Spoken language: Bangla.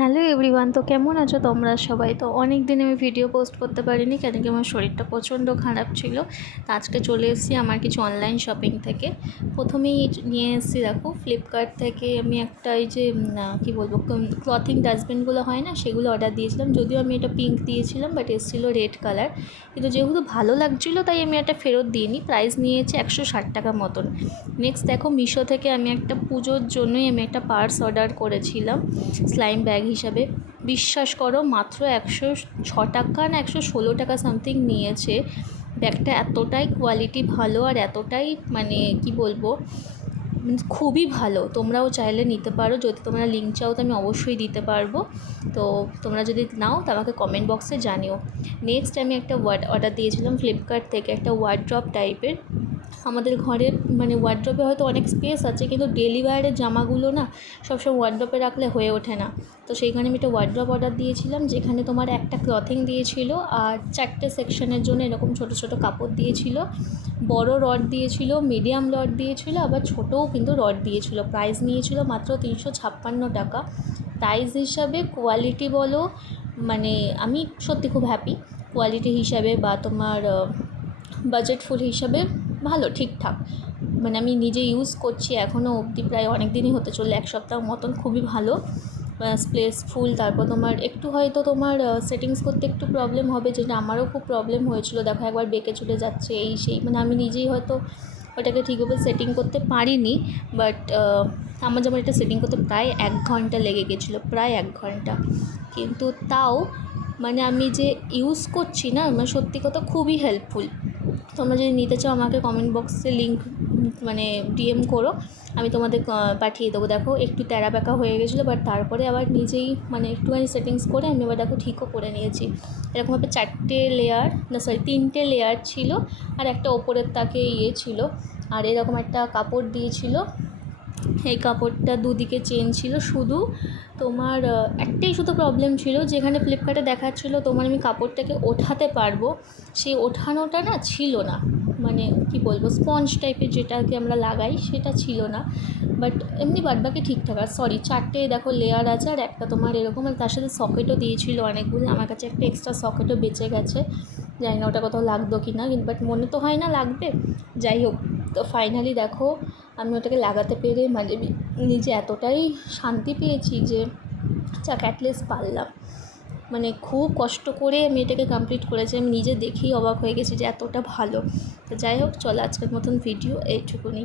হ্যালো এভরিওয়ান, তো কেমন আছো তোমরা সবাই? তো অনেক দিন আমি ভিডিও পোস্ট করতে পারিনি, কেন কি আমার শরীরটা প্রচণ্ড খারাপ ছিল। তো আজকে চলে এসেছি আমার কিছু অনলাইন শপিং থেকে। প্রথমেই নিয়ে এসেছি দেখো ফ্লিপকার্ট থেকে আমি একটা এই যে কী বলব ক্লথিং ডাস্টবিনগুলো হয় না, সেগুলো অর্ডার দিয়েছিলাম। যদিও আমি এটা পিঙ্ক দিয়েছিলাম বাট এসেছিল রেড কালার কিন্তু যেহেতু ভালো লাগছিল, তাই আমি একটা ফেরত দিইনি। প্রাইস নিয়েছে একশো ষাট টাকা মতন। নেক্সট দেখো মিশো থেকে আমি একটা পুজোর জন্যই আমি একটা পার্স অর্ডার করেছিলাম। স্লাইম ব্যাগ হিসাবে। বিশ্বাস করো, মাত্র একশো ছ টাকা না একশো ষোলো টাকা সামথিং নিয়েছে। ব্যাগটা এতটাই কোয়ালিটি ভালো আর এতটাই মানে কি বলব, খুবই ভালো। তোমরাও চাইলে নিতে পারো। যদি তোমরা লিঙ্ক চাও তো আমি অবশ্যই দিতে পারব। তো তোমরা যদি নাও তো আমাকে কমেন্ট বক্সে জানিও। নেক্সট আমি একটা ওয়ার্ড অর্ডার দিয়েছিলাম ফ্লিপকার্ট থেকে একটা ওয়ার্ড্রপ টাইপের আমাদের ঘরের মানে ওয়ার্ড্রপে হয়তো অনেক স্পেস আছে, কিন্তু ডেলি ওয়্যারের জামাগুলো না সবসময় ওয়ার্ড্রপে রাখলে হয়ে ওঠে না। তো সেইখানে আমি একটা ওয়ার্ড্রপ অর্ডার দিয়েছিলাম, যেখানে তোমার একটা ক্লথিং দিয়েছিল আর চারটে সেকশনের জন্য এরকম ছোট ছোট কাপড় দিয়েছিল। বড় রড দিয়েছিল মিডিয়াম রড দিয়েছিল, আবার ছোটও কিন্তু রড দিয়েছিল। প্রাইস নিয়েছিল মাত্র তিনশো ছাপ্পান্ন টাকা। প্রাইস হিসাবে কোয়ালিটি বলো মানে আমি সত্যি খুব হ্যাপি কোয়ালিটি হিসাবে বা তোমার বাজেট ফুল হিসাবে ভালো, ঠিকঠাক। মানে আমি নিজে ইউজ করছি এখনও অবধি, প্রায় অনেক দিনই হতে চলল, এক সপ্তাহ মতন খুবই ভালো। স্প্লেস ফুল তারপর তোমার একটু হয়তো তোমার সেটিংস করতে একটু প্রবলেম হবে, যেটা আমারও খুব প্রবলেম হয়েছিল। দেখো, একবার বেঁকে চলে যাচ্ছে, এই সেই মানে আমি নিজেই হয়তো ওটাকে ঠিকভাবে সেটিং করতে পারিনি বাট আমার যেমন এটা সেটিং করতে প্রায় এক ঘণ্টা লেগে গেছিল, প্রায় এক ঘণ্টা। কিন্তু তাও মানে আমি যে ইউজ করছি না মানে সত্যি কথা খুবই হেল্পফুল তোমরা যদি নিতে চাও আমাকে কমেন্ট বক্সে লিঙ্ক মানে ডিএম করো, আমি তোমাদের পাঠিয়ে দেবো। দেখো, একটু তেরা বেঁকা হয়ে গেছিল বাট তারপরে আবার নিজেই মানে একটুখানি সেটিংস করে আমি এবার দেখো ঠিকও করে নিয়েছি। এরকমভাবে চারটে লেয়ার না সরি তিনটে লেয়ার ছিল, আর একটা ওপরের তাকে ইয়ে ছিল, আর এরকম একটা কাপড় দিয়েছিল। এই কাপড়টা দুদিকে চেন ছিল শুধু তোমার একটাই শুধু প্রবলেম ছিল যেখানে ফ্লিপকার্টে দেখাচ্ছিলো তোমার আমি কাপড়টাকে ওঠাতে পারব। সেই ওঠানোটা না ছিল না। মানে কি বলব স্পঞ্জ টাইপের যেটাকে আমরা লাগাই সেটা ছিল না। বাট এমনি বাদবাকি ঠিকঠাক। আর সরি চারটে দেখো লেয়ার আছে আর একটা তোমার এরকম আর তার সাথে সকেটও দিয়েছিল অনেকগুলো। আমার কাছে একটা এক্সট্রা সকেটও বেঁচে গেছে। জানি না ওটা কোথাও লাগতো কি না কিন্তু বাট মনে তো হয় না লাগবে। যাই হোক, তো ফাইনালি দেখো আমি ওটাকে লাগাতে পেরে মানে নিজে এতটাই শান্তি পেয়েছি যে যাক অ্যাটলিস্ট পারলাম। মানে খুব কষ্ট করে আমি এটাকে কমপ্লিট করেছি। আমি নিজে দেখেই অবাক হয়ে গেছি যে এতটা ভালো। তো যাই হোক, চলো আজকের মতন ভিডিও এইটুকুনি।